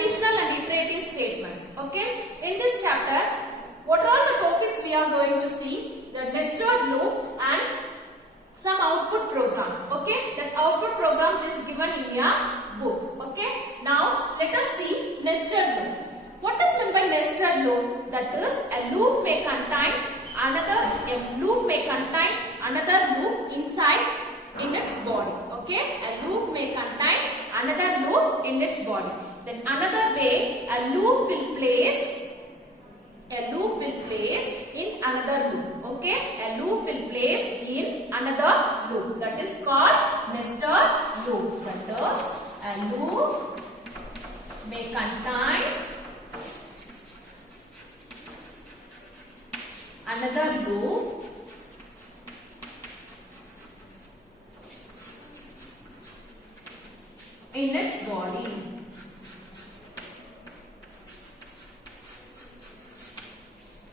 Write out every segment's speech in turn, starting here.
conditional and iterative statements. Okay, in this chapter, what are all the topics we are going to see? The nested loop and some output programs. Okay, that output programs is given in your books. Okay, now let us see nested loop. What is meant by nested loop? That is, a loop may contain another loop inside in its body. Okay, a loop may contain another loop in its body. Then another way, a loop will place in another loop. Okay, a loop will place in another loop. That is called nested loop. That is, a loop may contain another loop in its body.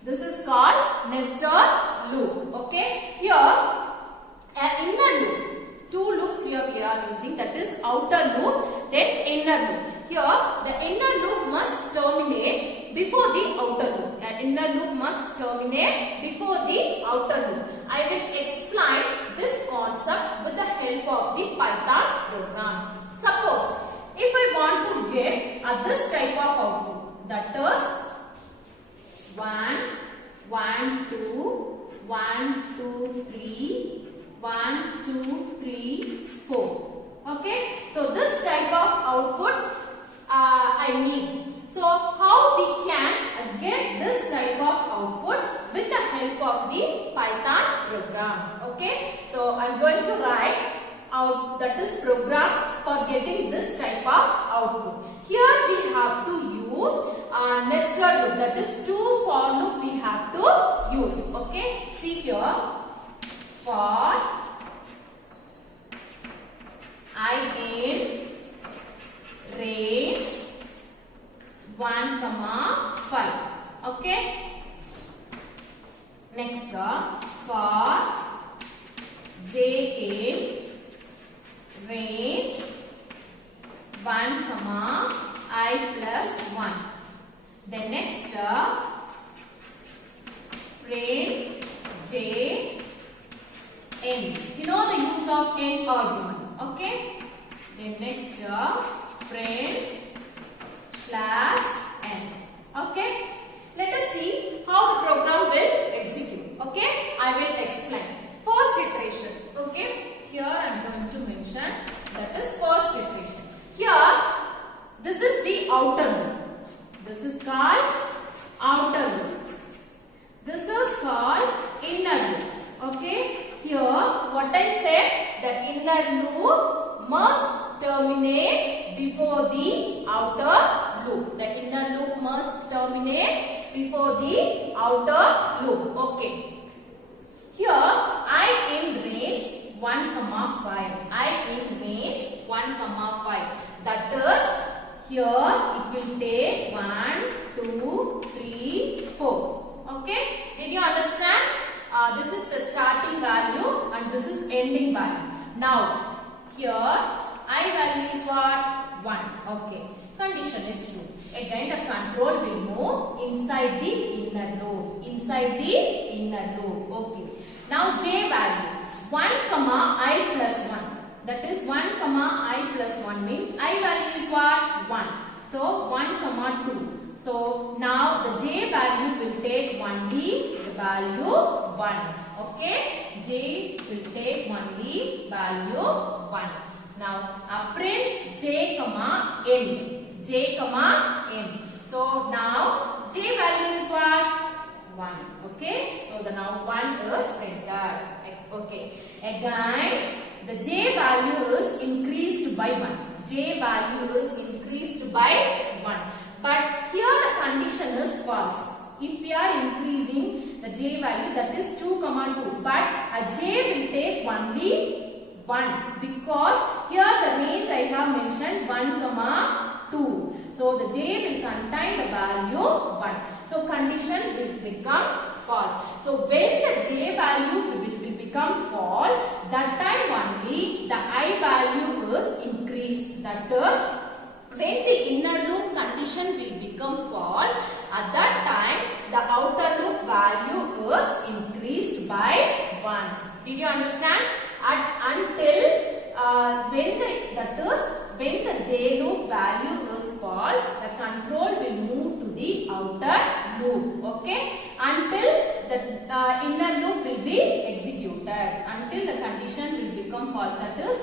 This is called nested loop. Okay, here an inner loop. Two loops we are using, that is outer loop, then inner loop. Here the inner loop must terminate before the outer loop. An inner loop must terminate before the outer loop. I will explain this concept with the help of the Python program. Suppose if I want to get this type of output, that is 1, 1, 2, 1, 2, 3, 1, 2, 3, 4. Okay, so this type of output I need. So how we can get this type of output with the help of the Python program. Okay, so I am going to write out that is program for getting this type of output. Here we have to use nested loop, that is two for loop we have to use. Okay, see here, for I in range 1, 5. Okay, next for j in range 1, I plus 1. Then next range j n. You know the use of n argument. Okay. Then next friend slash n. Okay. Let us see how the program will execute. Okay. I will explain. First iteration. Okay. Here I am going to mention that is first iteration. Here this is the outer loop. This is called outer loop. This is called inner loop. Okay. Here what I said, the inner loop must terminate before the outer loop. The inner loop must terminate before the outer loop. Okay. Here I in range 1, 5. I in range 1, 5. That is, here it will take 1, 2, 3, 4. Okay. Did you understand? This is the starting value and this is ending value. Now here I value is what? 1. Okay. Condition is true. Again the control will move inside the inner loop. Inside the inner loop. Okay. Now j value 1, I plus 1. That is 1, I plus 1 means I value is what? 1. So 1, 2. So now the j value will take only the value 1. Okay, j will take only value 1. Now print j, n. J, n. So now j value is what? 1. Okay, so the now 1 is printed. Okay, again the j value is increased by 1. J value is increased by 1. But here the condition is false. If we are increasing the j value, that is 2, 2. But a j will take only 1 because here the range I have mentioned 1, 2. So the j will contain the value 1. So condition will become false. So when the j value will become false, that time only the I value is increased. That is, when the inner loop condition condition will become false, at that time the outer loop value is increased by 1. Did you understand? Until when the J loop value is false, the control will move to the outer loop. Okay? Until the inner loop will be executed. Until the condition will become false, that is,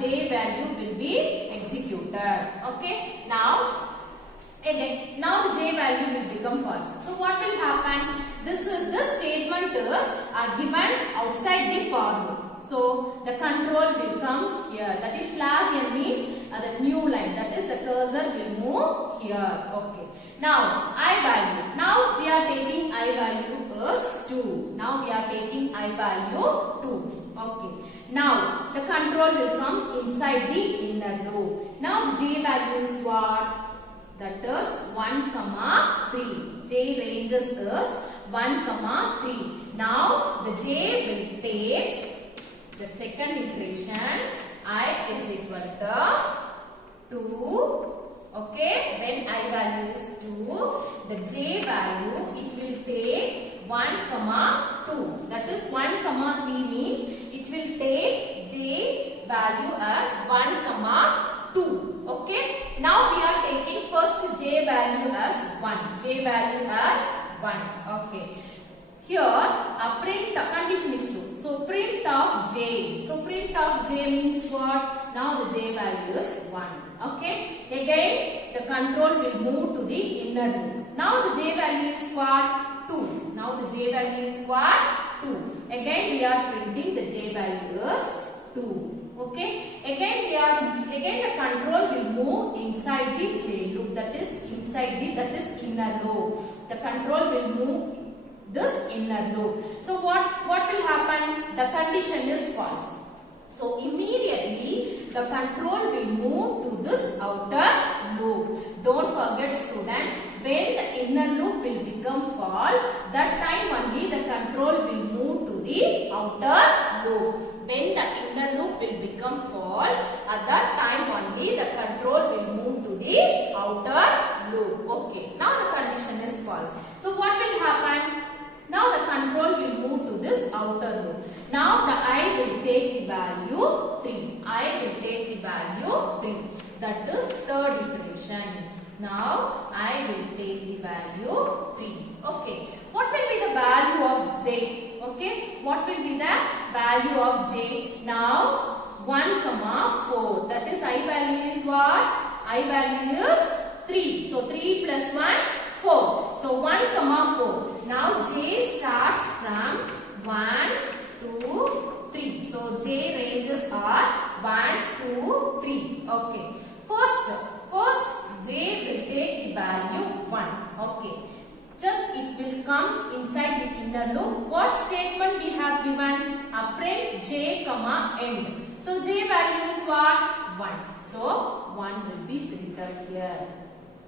J value will be executed. Okay? Now the J value will become false. So what will happen? This statement is given outside the for loop. So the control will come here. That is slash n means the new line. That is the cursor will move here. Okay. Now I value. Now we are taking I value is 2. Now we are taking I value 2. Okay. Now the control will come inside the inner loop. Now the J value is what? That is 1, 3. J ranges is 1, 3. Now the J will take the second iteration. I is equal to 2. Okay, when I value is 2, the J value it will take 1, 2. That is 1, 3 means it will take J value as 1, 2. Okay. Now we are taking first J value as 1. J value as 1. Okay. Here print condition is 2. So print of J. So print of J means what? Now the J value is 1. Okay. Again the control will move to the inner loop. Now the J value is what? 2. Now the J value is what? 2. Again we are printing the J value is 2. Okay. Again the control will move inside the J loop. That is inner loop. The control will move this inner loop. So what will happen? The condition is false. So immediately the control will move to this outer loop. Don't forget student, when the inner loop will become false, that time only the control will move to the outer loop. When the inner loop will become false, at that time only the control will move to the outer loop. Okay, now the condition is false. So what will happen? Now the control will move to this outer loop. Now the I will take the value 3. I will take the value 3. That is third iteration. Now I will take the value 3. Okay. What will be the value of J? Okay. What will be the value of J? Now 1, 4. That is I value is what? I value is 3. So 3 plus 1, 4. So 1, 4. Now J starts from 1, 2, 3. So J ranges are 1, 2, 3. Okay. First J will take the value 1. Okay. Just it will come inside the inner loop. What statement we have given? Print J, end. So J value is what? 1. So 1 will be printed here.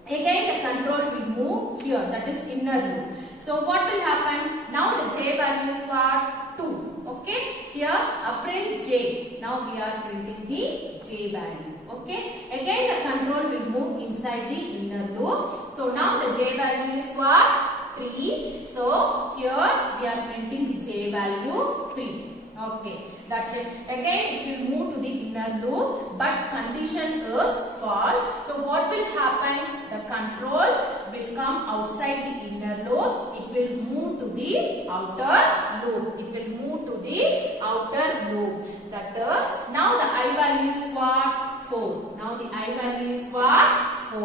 Again the control will move here, that is inner loop. So what will happen? Now the J value is what? 2. Okay. Here print J. Now we are printing the J value. Okay. Again the control will move inside the inner loop. So now the J value is what? 3. So here we are printing the J value 3. Okay, that's it. Again it will move to the inner loop, but condition is false. So what will happen? The control will come outside the inner loop. It will move to the outer loop. It will move to the outer loop. That is, now the I value is what? 4. Now the I value is what? 4.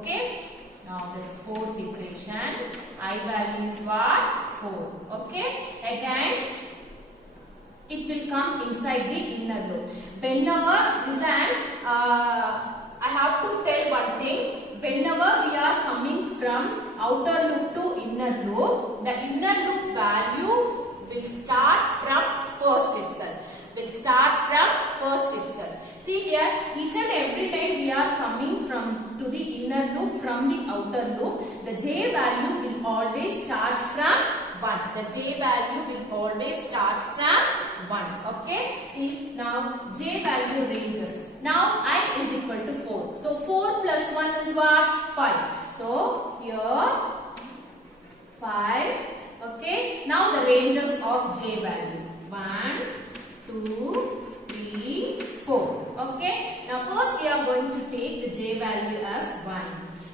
Okay. Now that is fourth iteration. I value is what? 4. Okay. Again, it will come inside the inner loop. Whenever I have to tell one thing. Whenever we are coming from outer loop to inner loop, the inner loop value will start from first itself. See here, each and every time we are coming to the inner loop from the outer loop, the J value will always start from 1. The j value will always start from 1. Okay. See, now j value ranges. Now I is equal to 4. So 4 plus 1 is what? 5. So here 5. Okay. Now the ranges of j value. 1, 2, 3, 4. Okay. Now first we are going to take the j value as 1.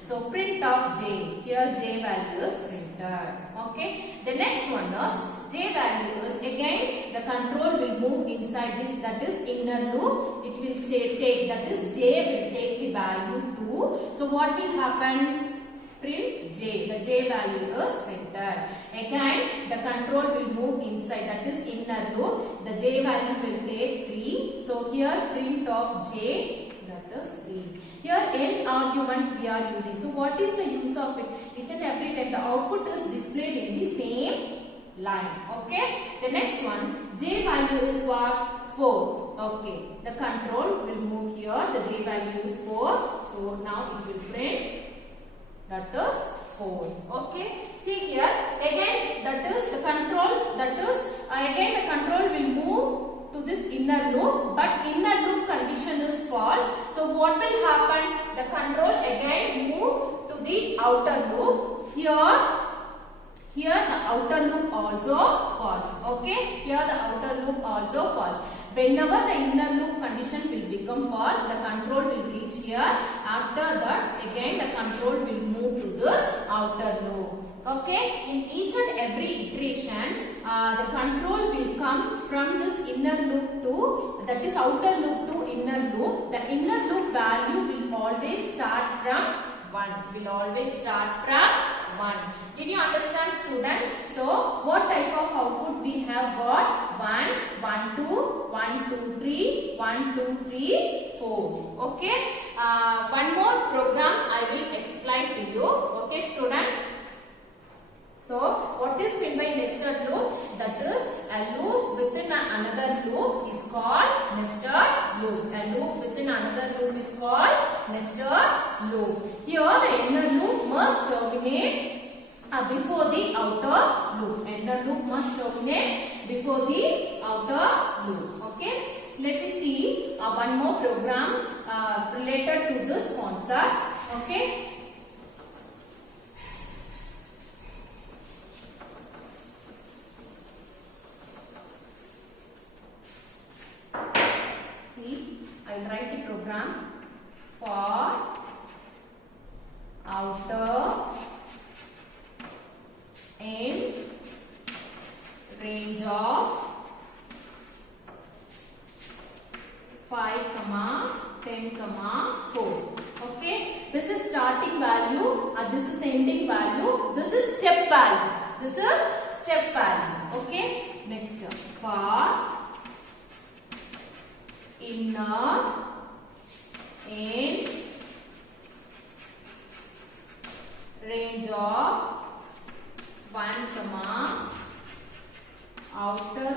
So print of j. Here j value is printed. Okay. The next one is j value is again the control will move inside this, that is inner loop. It will take, that is j will take the value 2. So what will happen? Print j. The j value is printed. Again the control will move inside, that is inner loop. The j value will take 3. So here print of j, that is 3. Here n argument we are using. So what is the use of it? Each and every time the output is displayed in the same line. Okay. The next one, j value is what? 4. Okay. The control will move here. The j value is 4. So now it will print, that is 4. Okay. See here again, that is the control, that is again the control will move to this inner loop, but inner loop condition is false. So what will happen? The control again move to the outer loop. Here the outer loop also false. Okay. Here the outer loop also false. Whenever the inner loop condition will become false, the control will reach here. After that, again the control will move to this outer loop. Okay. In each and every iteration, the control will come from this inner loop to, that is outer loop to inner loop. The inner loop value will always start from 1. Will always start from 1. Did you understand, student? So what type of output we have got? 1, 1, 2, 1, 2, 3, 1, 2, 3, 4. Okay. One more program I will explain to you. Okay, student. So what is meant by nested loop? That is a loop within another loop is called nested loop. A loop within another loop is called nested loop. Here the inner loop must terminate before the outer loop. Inner loop must terminate before the outer loop. Okay. Let me see one more program related to this concept. Okay. See, I will write the program for outer and range of 5, 10, 4. Okay, this is starting value and this is ending value. This is step value. This is step value. Okay, next for inner and range of 1, outer,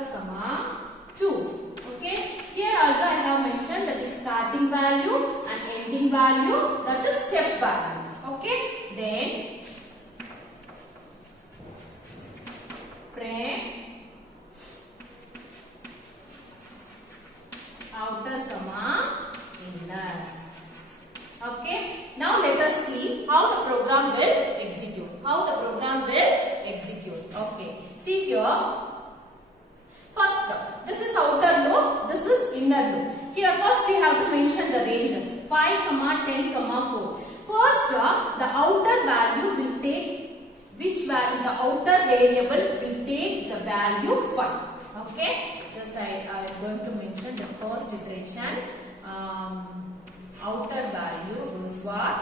2. Okay. Here also I have mentioned that is starting value and ending value, that is step value. Okay. Then print outer, inner. Okay. Now let us see how the program will execute. How the program will execute. Okay. See here. First, this is outer loop. This is inner loop. Here first we have to mention the ranges. 5, 10, 4. First, the outer value will take which value? The outer variable will take the value 5. Okay. Just I am going to mention the first iteration. Outer value is what?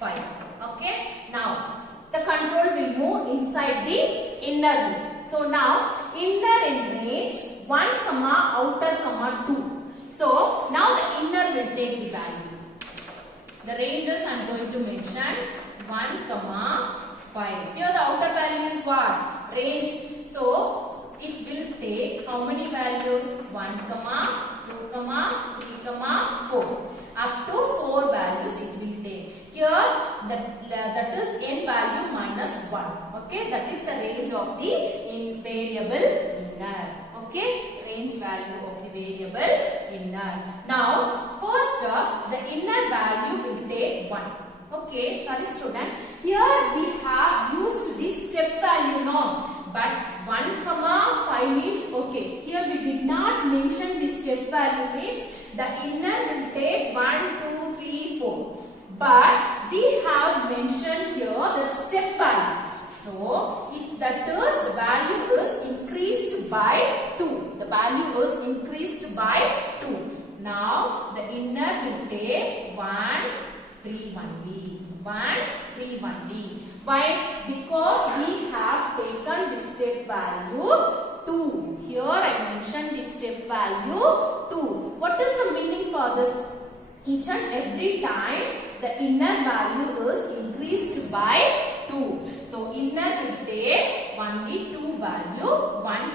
5. Okay. Now the control will move inside the inner loop. So now inner in range 1, outer, 2. So now the inner will take the value. The ranges I am going to mention 1, 5. Here the outer value is what? Range. So it will take how many values? 1, 2, 3, 4. Up to 4 values it will take. Here that is n value minus 1. variable inner. Now, first the inner value will take 1. Okay, sorry student. Here we have used this step value now. But 1, 5 means okay. Here we did not mention the step value means the inner will take 1, 2, 3, 4. But we have mentioned here the step value. So, if that is the value is increased by 2. The value is increased by 2. Now, the inner will take 1, 3, 1b. 1, 3, 1b. Why? Because we have taken the step value 2. Here I mentioned the step value 2. What is the meaning for this? Each and every time the inner value is increased by 2. So inner will take only 2 value 1,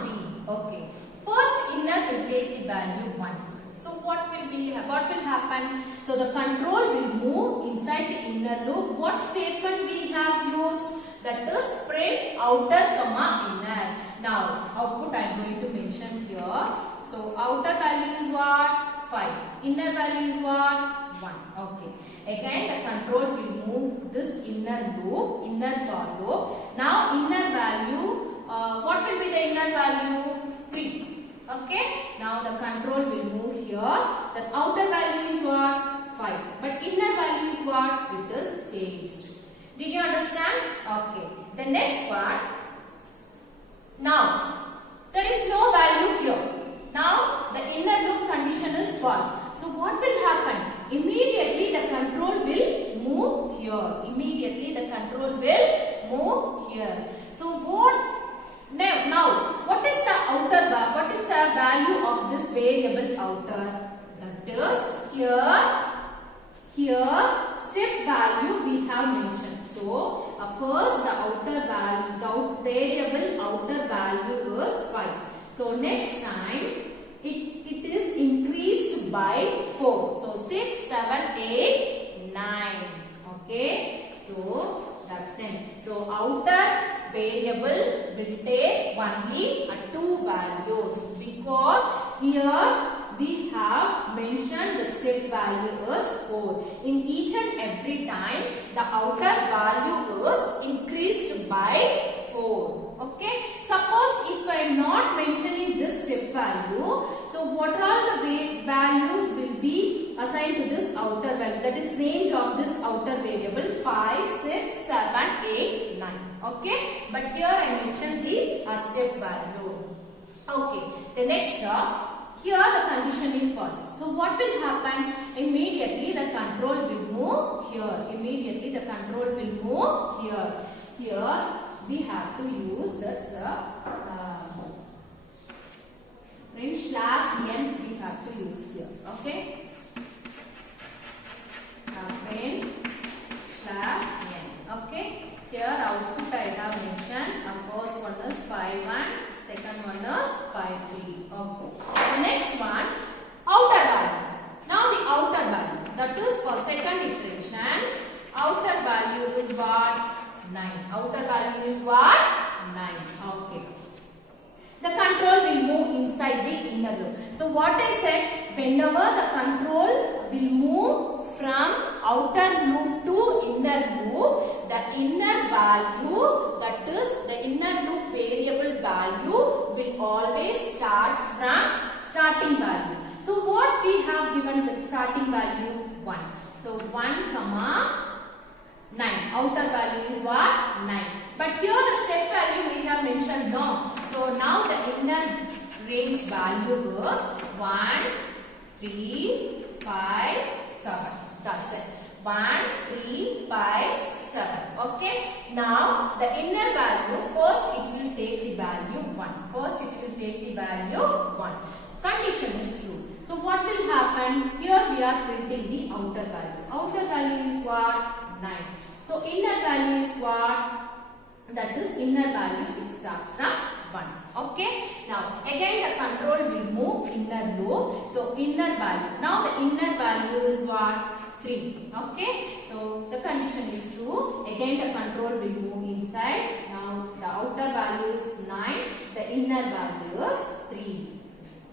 3. Okay. First inner will take the value 1. So what will happen? So the control will move inside the inner loop. What statement we have used? That is print outer inner. Now output I am going to mention here. So outer value is what? 5. Inner value is what? 1. Okay. Again the control will move this inner loop, inner for loop. Now inner value, what will be the inner value? 3. Okay. Now the control will move here. The outer value is what? 5. But inner value is what? It is changed. Did you understand? Okay. The next part. Now there is no value here. Now the inner loop condition is false. So what will happen? Immediately the control will move here. Immediately the control will move here. So now what is the outer value? What is the value of this variable outer? That is here step value we have mentioned. So first the outer value, the variable outer value is 5. So next time it is increased by 4. So 6, 7, 8, 9. Okay. So that's it. So outer variable will take only 2 values because here we have mentioned the step value is 4. In each and every time the outer value is increased by 4. Okay. Suppose if I am not mentioning this step value, so what are all the values will be assigned to this outer value? That is range of this outer variable 5, 6, 7, 8, 9. Okay. But here I mentioned the step value. Okay. The next here the condition is false. So what will happen? Immediately the control will move here. Immediately the control will move here. Here we have to use that's print /n we have to use here. Okay. Print /n. Okay. Here output I have mentioned. First one is 5-1. Second one is 5-3. Okay. The next one, outer value. Now the outer value. That is for second iteration. Outer value is what? 9. Outer value is what? 9. Okay. The control will move inside the inner loop. So what I said, whenever the control will move from outer loop to inner loop, the inner value, that is the inner loop variable value, will always start from starting value. So what we have given with starting value? 1. So 1, 9. Outer value is what? 9. But here the step value we have mentioned no. So now the inner range value is 1, 3, 5, 7. That's it. 1, 3, 5, 7. Okay. Now the inner value, first it will take the value 1. First it will take the value 1. Condition is true. So what will happen? Here we are printing the outer value. Outer value is what? 9. So inner value is what? That is inner value will start from 1. Okay. Now again the control will move inner loop. So inner value. Now the inner value is what? 3. Okay. So the condition is true. Again the control will move inside. Now the outer value is 9. The inner value is 3.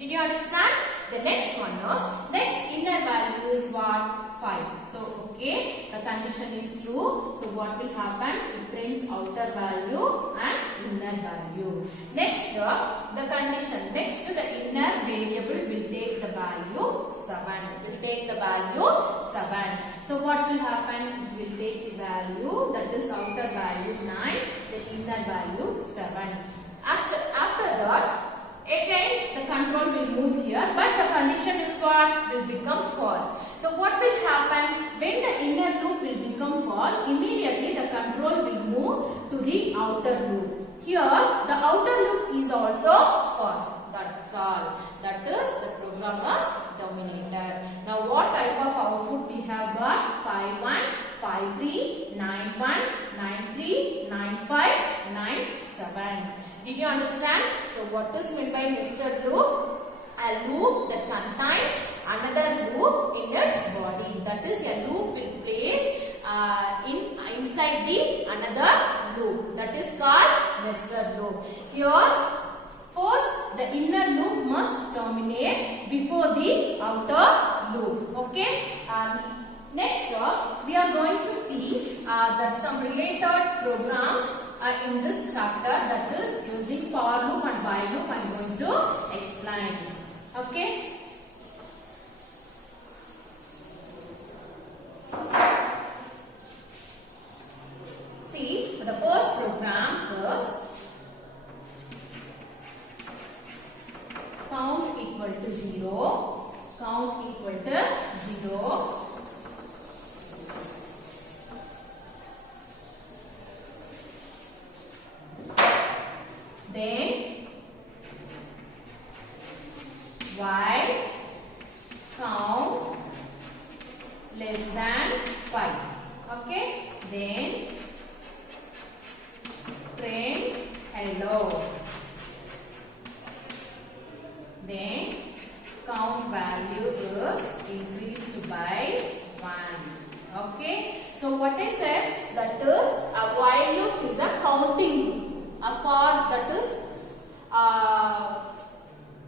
Did you understand? The next one is, next inner value is what? 5. So, okay, the condition is true. So, what will happen? It prints outer value and inner value. Next, the condition. Next, the inner variable will take the value 7. Will take the value 7. So, what will happen? It will take the value, that is outer value 9, the inner value 7. After that, again the control will move here, but the condition is what? Will become false. So what will happen? When the inner loop will become false, immediately the control will move to the outer loop. Here the outer loop is also false. That's all. That is the program was terminated. Now what type of output we have got? 51, 53, 91, 93, 95, 97. Did you understand? So what is meant by nested loop? A loop that contains another loop in its body. That is, a loop will place inside the another loop. That is called nested loop. Here, first the inner loop must terminate before the outer loop. Okay. Next, we are going to see that some related programs in this chapter, that is using for loop and while loop. I am going to explain. Okay. See, the first program is count equal to 0, count equal to 0. Then while count less than 5. Okay. Then print hello. Then count value is increased by 1. Okay. So what I said, that is a while loop is a counting loop. A for, that is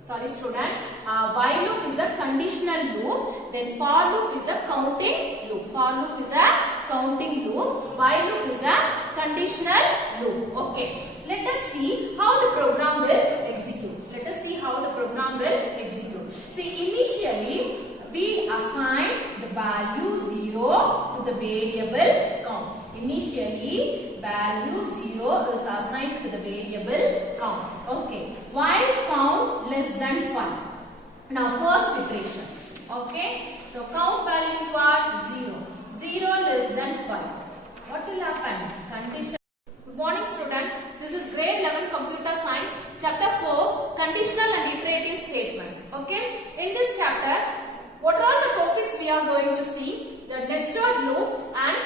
sorry student, while loop is a conditional loop, then for loop is a counting loop. For loop is a counting loop, while loop is a conditional loop. Okay, let us see how the program will execute. Let us see how the program will execute. See, initially we assign the value 0 to the variable count. Initially, value 0 is assigned to the variable count. Okay. While count less than 5. Now, first iteration. Okay. So, count value is what? 0. 0 less than 5. What will happen? Condition. Good morning, student. This is grade 11 computer science, chapter 4, conditional and iterative statements. Okay. In this chapter, what are all the topics we are going to see? The nested loop and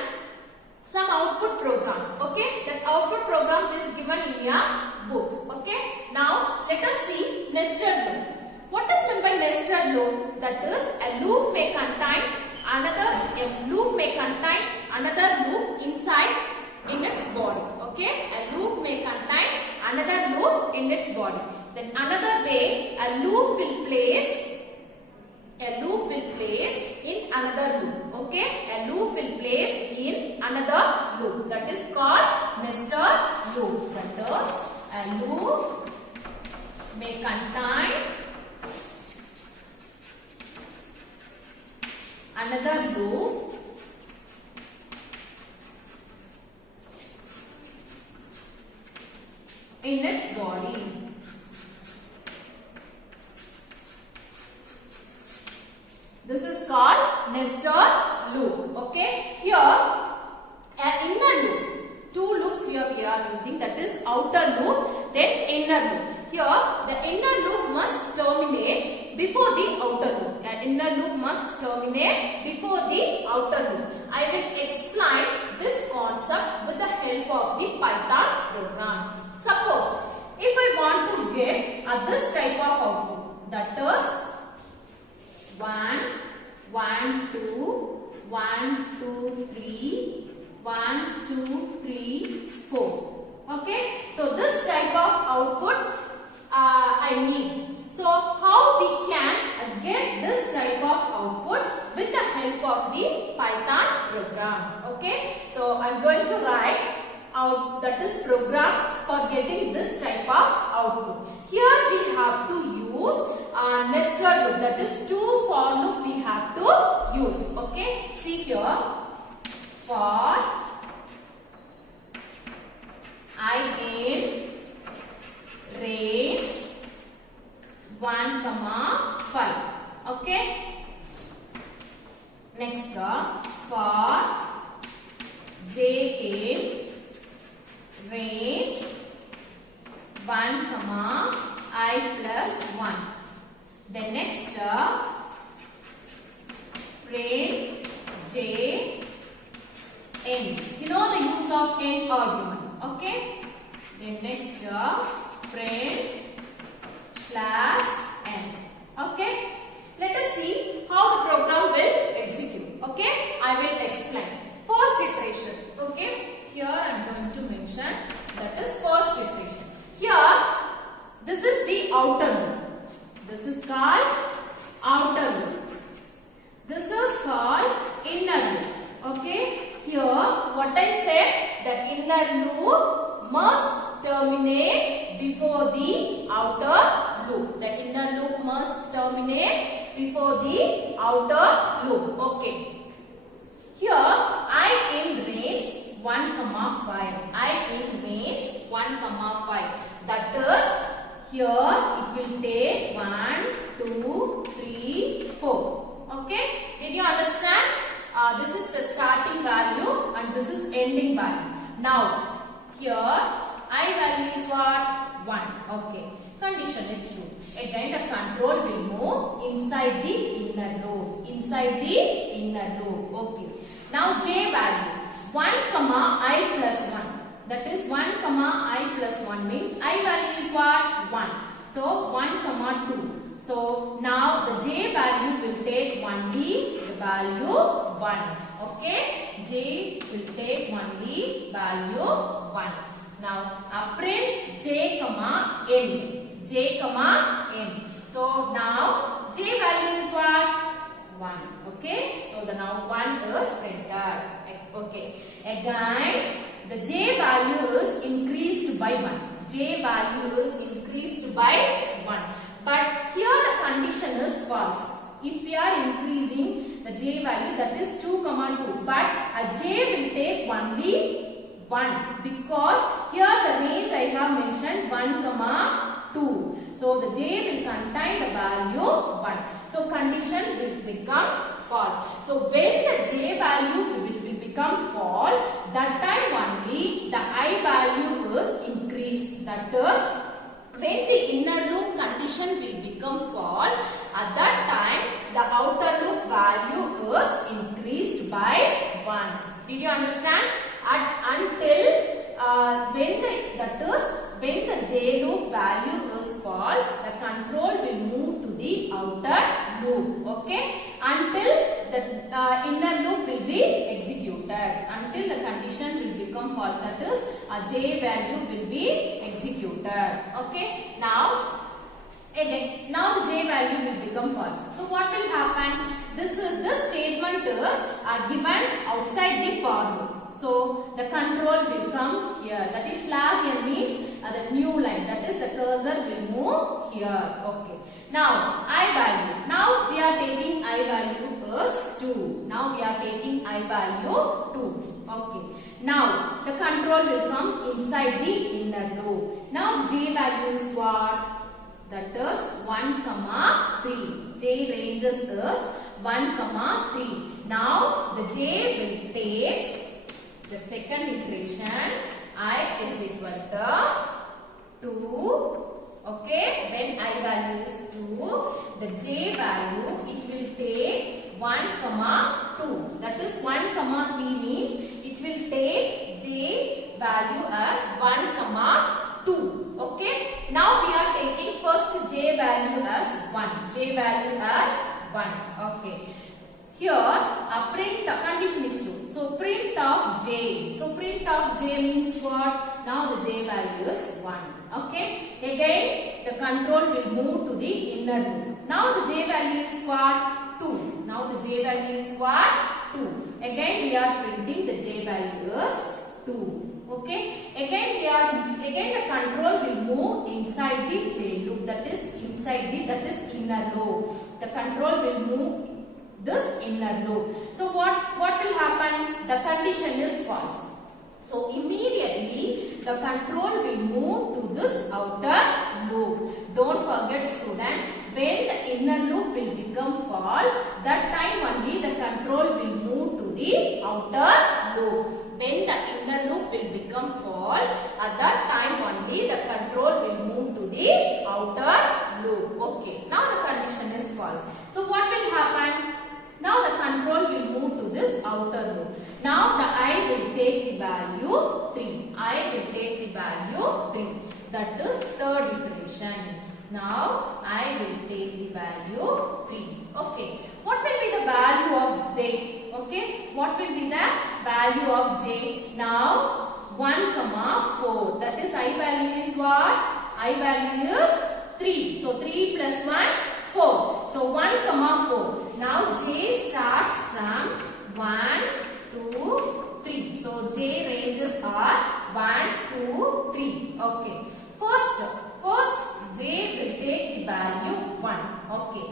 some output programs. Okay, that output programs is given in your books. Okay, now let us see nested loop. What is meant by nested loop? That is, a loop may contain another loop inside in its body. Okay, a loop may contain another loop in its body. Then another way, a loop will place in another loop. Okay, a loop will place in another loop. That is called nested loop. That is, a loop may contain another loop in its body. This is called nested loop. Okay. Here, an inner loop. Two loops here we are using. That is outer loop, then inner loop. Here, the inner loop must terminate before the outer loop. An inner loop must terminate before the outer loop. I will explain this concept with the help of the Python program. Suppose, if I want to get this type of output, that is 1, 1, 2, 1, 2, 3, 1, 2, 3, 4. Okay. So this type of output I need. So how we program. Okay, so I'm going to write out that is program for getting this type of output. Here we have to use nested loop, that is two for loop we have to use. Okay, see here, for I in range 1, 5. Okay, next for j in range 1, I plus 1. Then next print j n. You know the use of n argument. Okay. Then next print slash n. Okay. Let us see how the program will execute. Okay. I will explain. First iteration. Okay. Here I am going to mention that is first iteration. Here this is the outer loop. This is called outer loop. This is called inner loop. Okay. Here what I said, the inner loop must terminate before the outer loop. The inner loop must terminate before the outer loop. Okay. Here I in range 1, 5. I in range 1, 5. That is, here it will take 1, 2, 3, 4. Okay. Did you understand? This is the starting value and this is ending value. Now, here I value is what? 1. Okay. Condition is true. Again, the control will move inside the inner loop. Inside the inner loop. Okay. Now, j value 1, I plus 1. That is 1, I plus 1 means I value is what? 1. So, 1, 2. So, now the j value will take only the value 1. Okay. J will take only value 1. Now, print j, n. J, n. So, now j value is what? 1. Okay. So, the now 1 is printed. Okay. Again, the j value is increased by 1. J value is increased by 1. But here the condition is false. If we are increasing the j value, that is 2, 2. But a j will take only 1 because here the range I have mentioned 1, 2. So the j will contain the value 1. So condition will become false. So when the j value will become false, that time only the I value is increased. That is, when the inner loop condition will become false, at that time the outer loop value is increased by 1. Did you understand? Until when the j loop value is false, the control will move to the outer loop. Okay? Until the inner loop will be executed. Until the condition will become false, that is, j value will be executed. Okay? Now, again, now the j value will become false. So what will happen? This statement is given outside the for loop. So the control will come here. That is slash n means the new line. That is the cursor will move here. Okay. Now I value. Now we are taking I value is 2. Now we are taking I value 2. Okay. Now the control will come inside the inner loop. Now j value is what? That is 1, 3. J ranges is 1, 3. Now the j will take the second iteration. I is equal to 2. Okay. When I value is 2, the j value it will take 1, 2. That is 1, 3 means it will take j value as 1, 2. Okay. Now we are taking first j value as 1. J value as 1. Okay. Here print condition is true. So print of j. So print of j means what? Now the j value is 1. Okay. Again the control will move to the inner loop. Now the j value is what? 2. Now the j value is what? 2. Again we are printing the j value is 2. Okay. Again the control will move inside the j loop. That is inner loop. The control will move this inner loop. So what will happen? The condition is false. So immediately the control will move to this outer loop. Don't forget student, when the inner loop will become false, that time only the control will move to the outer loop. When the inner loop will become false, at that time only the control will move to the outer loop. Okay, now the condition is false. So what will happen? Now the control will move to this outer loop. Now the I will take the value 3. I will take the value 3. That is third iteration. Now I will take the value 3. Okay. What will be the value of j? Okay. What will be the value of j? Now 1, 4. That is I value is what? I value is 3. So 3 plus 1, 4. So 1, 4. Now j starts from 1, 2, 3. So j ranges are 1, 2, 3. Okay. First j will take the value 1. Okay.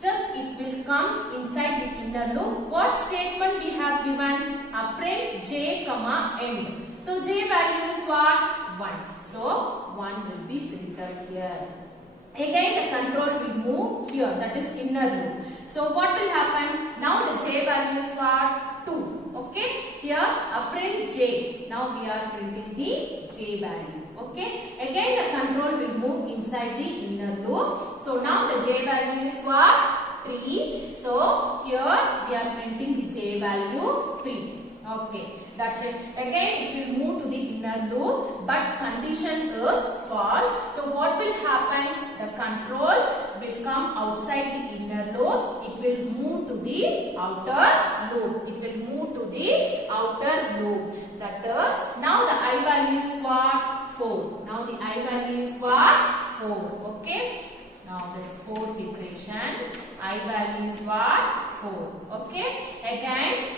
Just it will come inside the inner loop. What statement we have given? Print j, end. So j value is what? 1. So 1 will be printed here. Again the control will move here, that is inner loop. So what will happen? Now the j value is what? 2. Okay. Here print j. Now we are printing the j value. Okay. Again the control will move inside the inner loop. So now the j value is what? 3. So here we are printing the j value 3. Okay, that's it. Again it will move to the inner loop, but condition is false. So what will happen? The control will come outside the inner loop. It will move to the outer loop. It will move to the outer loop. That is, now the I value is what? 4. Now the I value is what? 4. Okay. Now that is fourth iteration. I value is what? 4. Okay. Again,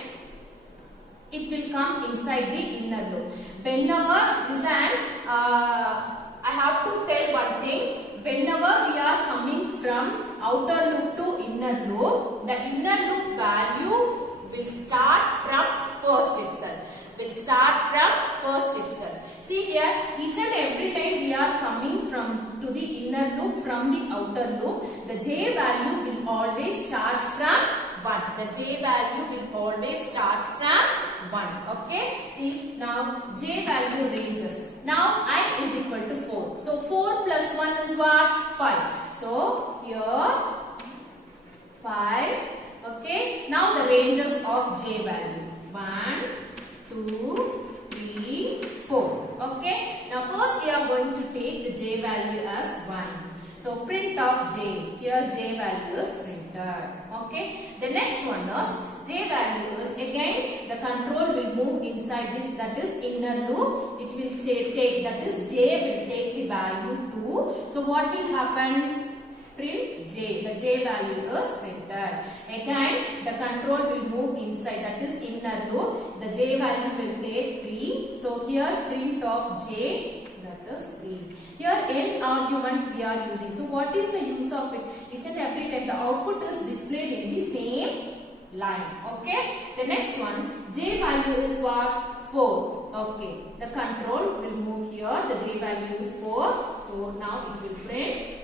it will come inside the inner loop. Whenever, listen, I have to tell one thing. Whenever we are coming from outer loop to inner loop, the inner loop value will start from first itself. See here, each and every time we are coming to the inner loop from the outer loop, the j value will always start from 1. The j value will always start from 1. Okay. See, now j value ranges. Now I is equal to 4. So 4 plus 1 is what? 5. So here 5. Okay. Now the ranges of j value. 1, 2, 3, 4. Okay. Now first we are going to take the j value as 1. So print of j. Here j value is printed. Okay. The next one is j value is, again the control will move inside this, that is inner loop. It will take, that is j will take the value 2. So what will happen? Print j. The j value is printed. Again the control will move inside, that is inner loop. The j value will take 3. So here print of j, that is 3. Here end argument we are using. So what is the use of it? Each and every time the output is displayed in the same line. Okay. The next one, j value is what? 4. Okay. The control will move here. The j value is 4. So now it will print,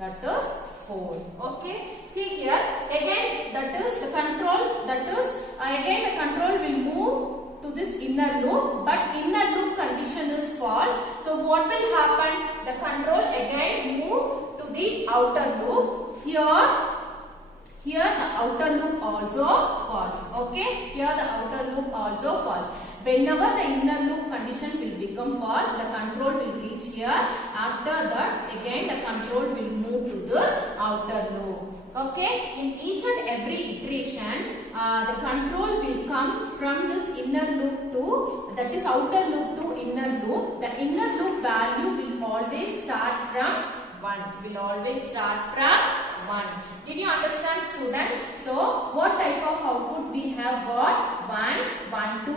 that is 4. Okay. See here again, that is the control, that is again the control will move to this inner loop, but inner loop condition is false. So what will happen? The control again move to the outer loop. Here the outer loop also false. Okay. Here the outer loop also false. Whenever the inner loop condition will become false, the control will reach here. After that, again the control will move to this outer loop. Okay. In each and every iteration, the control will come from this inner loop to, that is outer loop to inner loop. The inner loop value will always start from 1. We'll always start from 1. Did you understand, student? So, what type of output we have got? 1, 1, 2,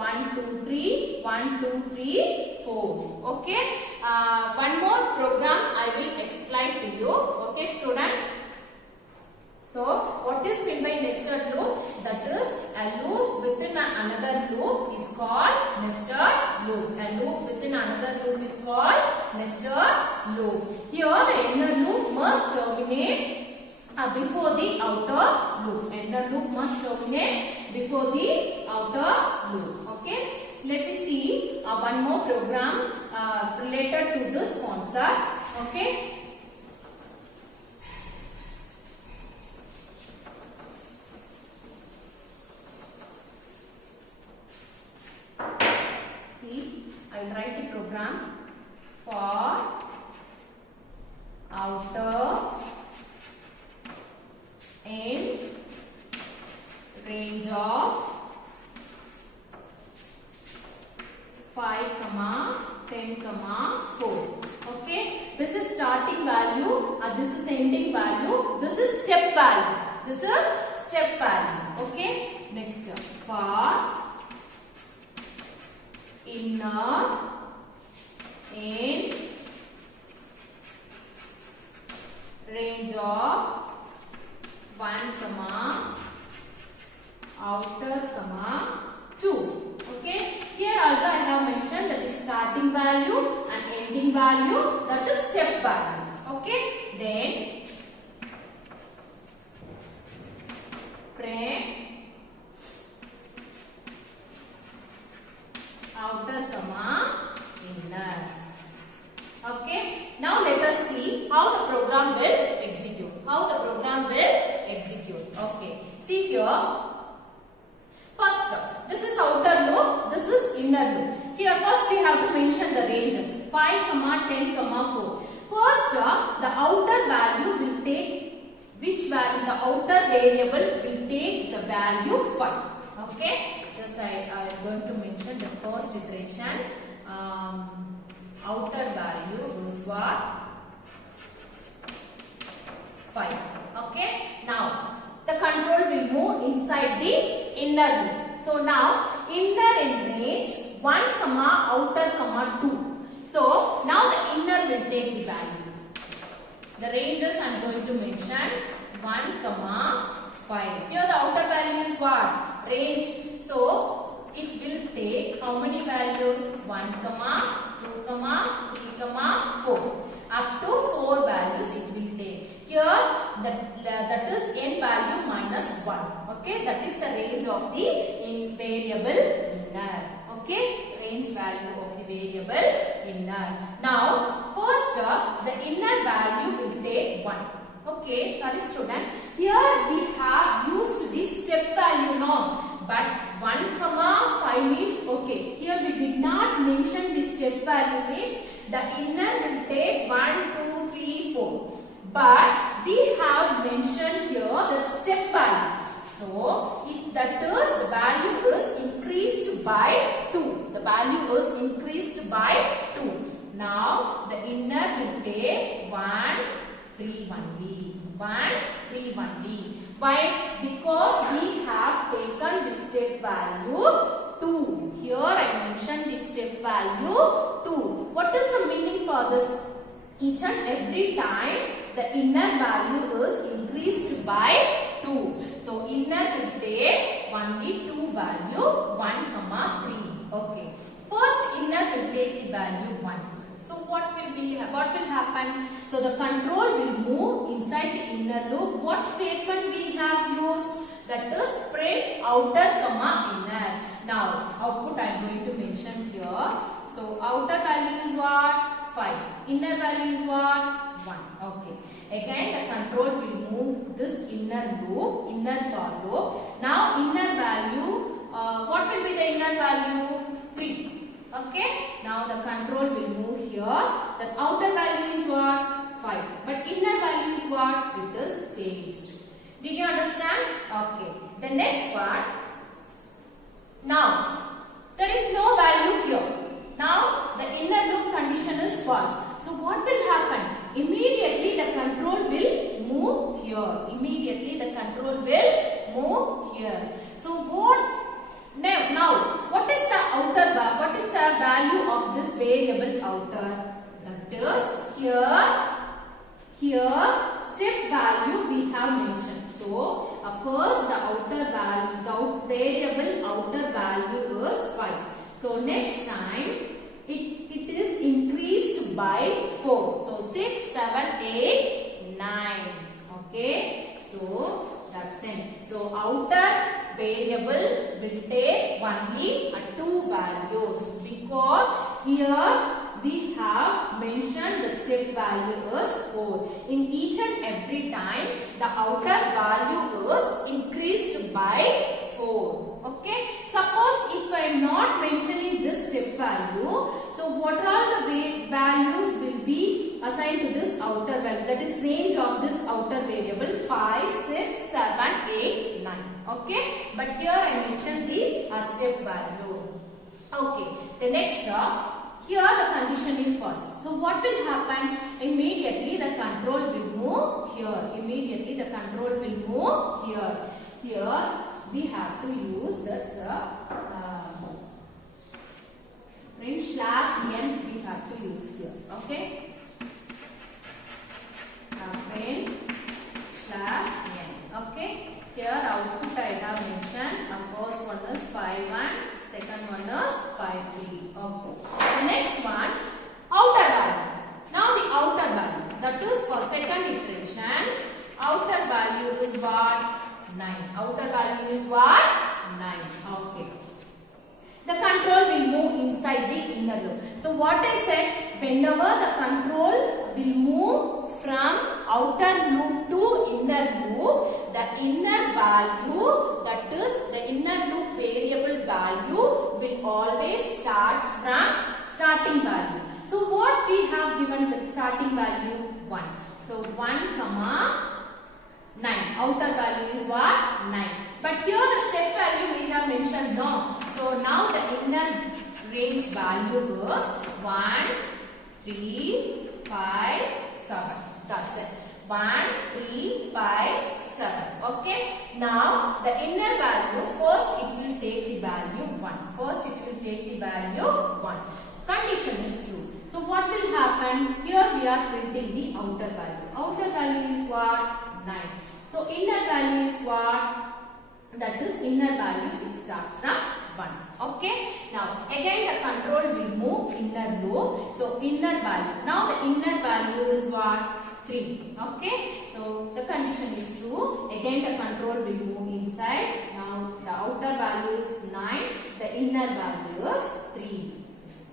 1, 2, 3, 1, 2, 3, 4. Okay. One more program I will explain to you. Okay, student? So, what is meant by nested loop? That is a loop within another loop is called nested loop. A loop within another loop is called nested loop. Here the inner loop must terminate before the outer loop. Inner loop must terminate before the outer loop. Okay. Let me see one more program related to this concept. Okay. I will write the program for outer and range of 5, 10, 4. Okay, this is starting value, this is ending value, this is step value. This is step value. Okay, next for inner and range of 1, outer, 2. Okay. Here also I have mentioned that is starting value and ending value, that is step value. Okay. Then print outer, inner. Okay. Now let us see how the program will execute. How the program will execute. Okay. See here. First, this is outer loop. This is inner loop. Here first we have to mention the ranges. 5, 10, 4. First, the outer value will take which value? The outer variable will take the value 5. Okay. Just I am going to mention the first iteration. Outer value is what? 5. Okay. Now the control will move inside the inner loop. So now inner in range 1, outer, 2. So now the inner will take the value. The ranges I am going to mention 1, 5. Here the outer value is what? Range. So it will take how many values? 1, 2, 3, 4. Up to 4 values it will take. Here that is n value minus 1. Okay, that is the range of the variable inner. Okay, range value of the variable inner. Now first the inner value will take 1. Okay, sorry student. Here we have used this step value now. But 1, 5 means okay. Here we did not mention the step value means the inner will take 1, 2, 3, 4. But we have mentioned here that step value. So if that is the value is increased by 2. The value is increased by 2. Now the inner will take 1, 3, 1b. 1, 3, 1b. Why? Because we have taken the step value 2. Here I mentioned the step value 2. What is the meaning for this? Each and every time the inner value is increased by 2. So inner will take only 2 value 1, 3. Okay. First inner will take the value 1. So what will happen? So the control will move inside the inner loop. What statement we have used? That is print outer, inner. Now output I am going to mention here. So outer value is what? 5. Inner value is what? 1. Okay. Again the control will move this inner loop, inner for loop. Now inner value, what will be the inner value? 3. Okay. Now the control will move here. The outer value is what? 5. But inner value is what? It is changed. Did you understand? Okay. The next part. Now there is no value here. Now the inner loop condition is false. So what will happen? Immediately variable outer. That is here step value we have mentioned. So first the outer value, the variable outer value is 5. So next time it is increased by 4. So 6, 7, 8, 9. Okay. So that's it. So outer variable will take only 2 values because here we have mentioned the step value is 4. In each and every time the outer value is increased by 4. Okay. Suppose if I am not mentioning this step value, so what are all the values will be assigned to this outer value, that is range of this outer variable 5, 6, 7, 8, 9. Okay. But here I mentioned the step value. Okay. The next here the condition is false. So what will happen? Immediately the control will move here. Immediately the control will move here. Here we have to use that's print slash n we have to use here. Okay. Print slash n. Okay. Here output I have mentioned. First one is 5-1. Second one is 5-3. Okay. The next one, outer value. Now the outer value, that is for second iteration, outer value is what? 9. Outer value is what? 9. Okay. The control will move inside the inner loop. So what I said, whenever the control will move from outer loop to inner loop, the inner value, that is the inner loop variable value, will always start from starting value. So what we have given the starting value? 1. So 1 comma 9. Outer value is what? 9. But here the step value we have mentioned no. So now the inner range value is 1, 3, 5, 7. That's it. 1, 3, 5, 7. Okay. Now the inner value, first it will take the value 1. First it will take the value 1. Condition is true. So what will happen? Here we are printing the outer value. Outer value is what? 9. So inner value is what? That is inner value will start from 1. Okay. Now again the control will move inner loop. So inner value. Now the inner value is what? 3. Okay. So the condition is true. Again the control will move inside. Now the outer value is 9. The inner value is 3.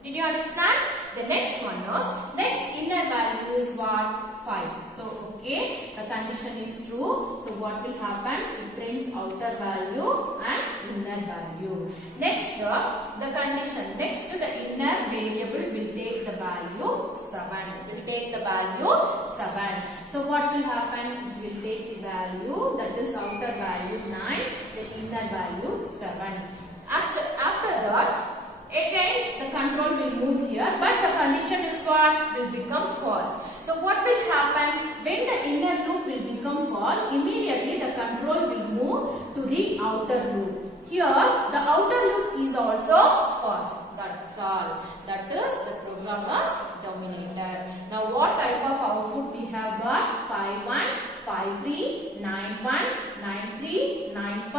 Did you understand? The next one is, next inner value is what? 5. So okay, the condition is true. So what will happen? It prints outer value and inner value. Next the condition, next the inner variable will take the value 7. Will take the value 7. So what will happen? It will take the value, that is outer value 9, the inner value 7. After that, again the control will move here, but the condition is what? Will become false. So what will happen? When the inner loop will become false, immediately the control will move to the outer loop. Here the outer loop is also false. That's all. That is the program was terminated. Now what type of output we have got? 5-1, 5-3, 9-1, 9-3, 9-5,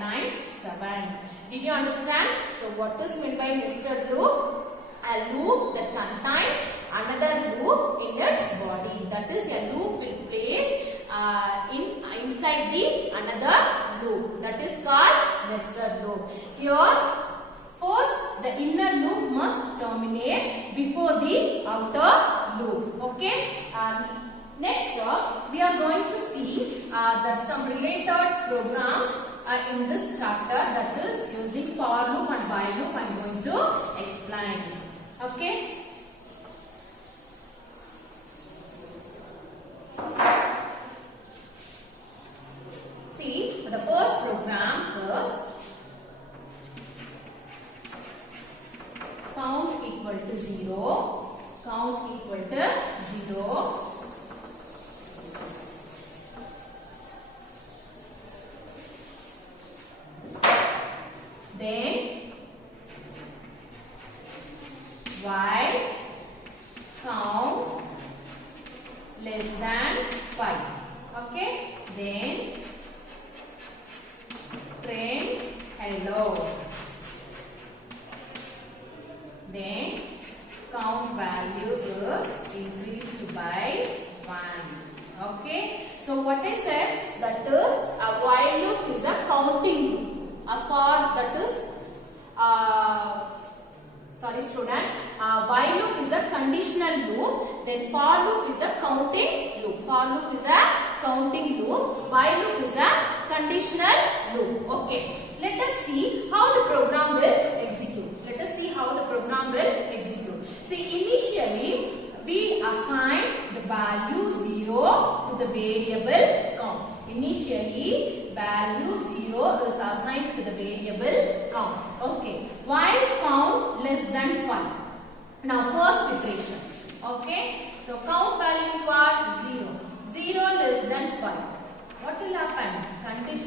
9-7. Did you understand? So what is meant by nested loop? A loop that contains another loop in its body. That is, a loop will place inside the another loop. That is called nested loop. Here, first the inner loop must terminate before the outer loop. Okay. Next, we are going to see that some related programs in this chapter, that is using for loop and while loop. I am going to explain. Okay. See, the first program is count equal to 0, count equal to 0. Then while 5. Okay, then print hello. Then count value is increased by 1. Okay, so what I said, that is a while loop is a counting loop. A for that is sorry student, while loop is a conditional loop, then for loop is a counting loop. For loop is a counting loop, while loop is a conditional loop. Okay, let us see how the program will execute. Let us see how the program will execute. See, initially we assign the value 0 to the variable count. Initially value 0 is assigned to the variable count. Okay, while count less than 5. Now first iteration. Okay, so count value is what? 0. 0 less than 5. What will happen? Condition